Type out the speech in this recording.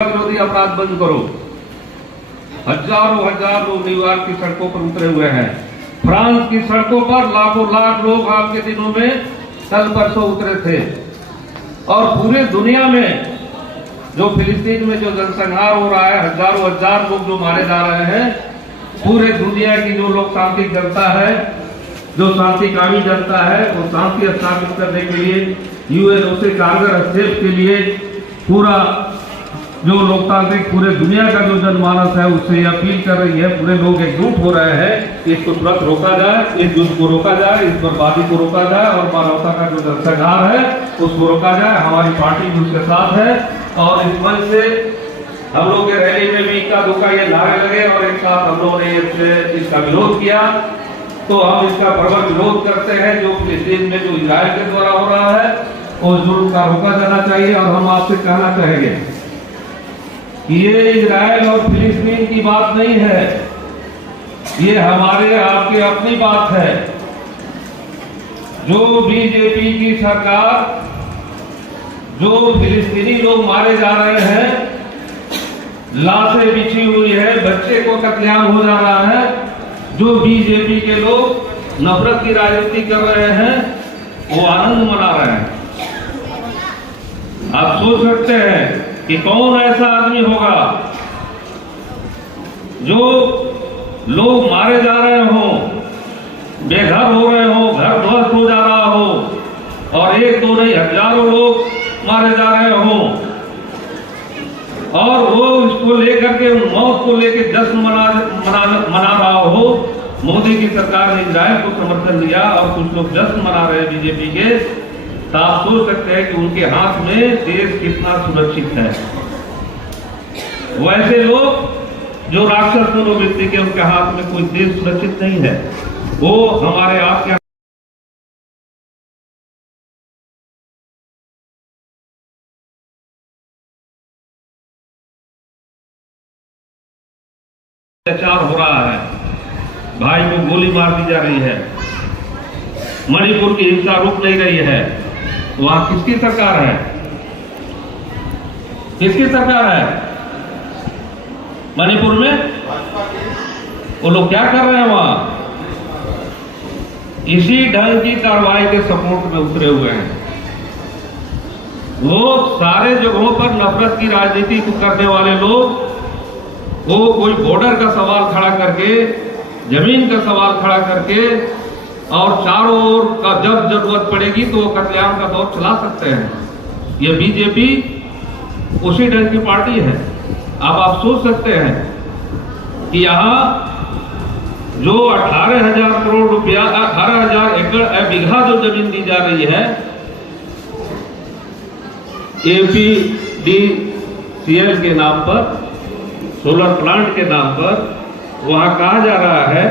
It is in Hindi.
विरोधी अपराध बंद करो। हजारों हजार लोग न्यूयॉर्क की सड़कों पर उतरे हुए हैं। फ्रांस की सड़कों पर लाखों लाख लोग हाल के दिनों में कल परसों उतरे थे। और पूरे दुनिया में जो फिलिस्तीन में जो जनसंहार हो रहा है, हजारों हजार लोग जो मारे जा रहे हैं, पूरे दुनिया की जो लोकतांत्रिक जनता है, जो शांतिकामी जनता है, वो शांति स्थापित करने के लिए यूएनओ से कारगर हस्तक्षेप के लिए पूरा जो लोकतांत्रिक पूरे दुनिया का जो जनमानस है उससे अपील कर रही है। पूरे लोग एकजुट हो रहे हैं कि इसको तुरंत रोका जाए, इस युद्ध को रोका जाए, इस बर्बादी को रोका जाए और मानवता का जो जनसंहार है उसको रोका जाए। हमारी पार्टी भी उसके साथ है और इस मंच से हम लोग के रैली में भी इक्का दुक्का ये नारे लगे और एक साथ हम लोगों ने इसका विरोध किया। तो हम इसका प्रबल विरोध करते हैं जो फिलिस्तीन में जो इजराइल के द्वारा हो रहा है उस जुर्म का रोका जाना चाहिए। और हम आपसे कहना चाहेंगे कि ये इजराइल और फिलिस्तीन की बात नहीं है, ये हमारे आपकी अपनी बात है। जो बीजेपी की सरकार, जो फिलिस्तीनी लोग मारे जा रहे हैं, लाशें बिछी हुई है, बच्चे को कत्लेआम हो जा रहा है, जो बीजेपी के लोग नफरत की राजनीति कर रहे हैं वो आनंद मना रहे हैं। आप सोच सकते हैं कि कौन ऐसा आदमी होगा जो लोग मारे जा रहे हो, बेघर हो रहे हो, घर ध्वस्त हो जा रहा हो और एक दो नहीं हजारों लोग मारे जा रहे हो और वो इसको लेकर के मौत को लेकर जश्न मना रहा हो। मोदी की सरकार ने इजराइल को समर्थन दिया और कुछ लोग जश्न मना रहे हैं बीजेपी के। तो आप सोच सकते हैं कि उनके हाथ में देश कितना सुरक्षित है। वैसे लोग जो राक्षस मनोवृत्ति के, उनके हाथ में कोई देश सुरक्षित नहीं है। वो हमारे आपके अत्याचार हो रहा है, भाई को गोली मार दी जा रही है, मणिपुर की हिंसा रुक नहीं रही है। वहां किसकी सरकार है? किसकी सरकार है मणिपुर में? वो लोग क्या कर रहे हैं वहां? इसी ढंग की कार्रवाई के सपोर्ट में उतरे हुए हैं। वो सारे जगहों पर नफरत की राजनीति करने वाले लोग, वो कोई बॉर्डर का सवाल खड़ा करके, जमीन का सवाल खड़ा करके और चारों ओर का जब जरूरत पड़ेगी तो वो कत्लेआम का दौर चला सकते हैं। ये बीजेपी उसी ढंग की पार्टी है। अब आप सोच सकते हैं कि यहाँ जो 18,000 करोड़ रुपया, 18,000 एकड़ बीघा जो जमीन दी जा रही है APDCL के नाम पर, सोलर प्लांट के नाम पर, वहां कहा जा रहा है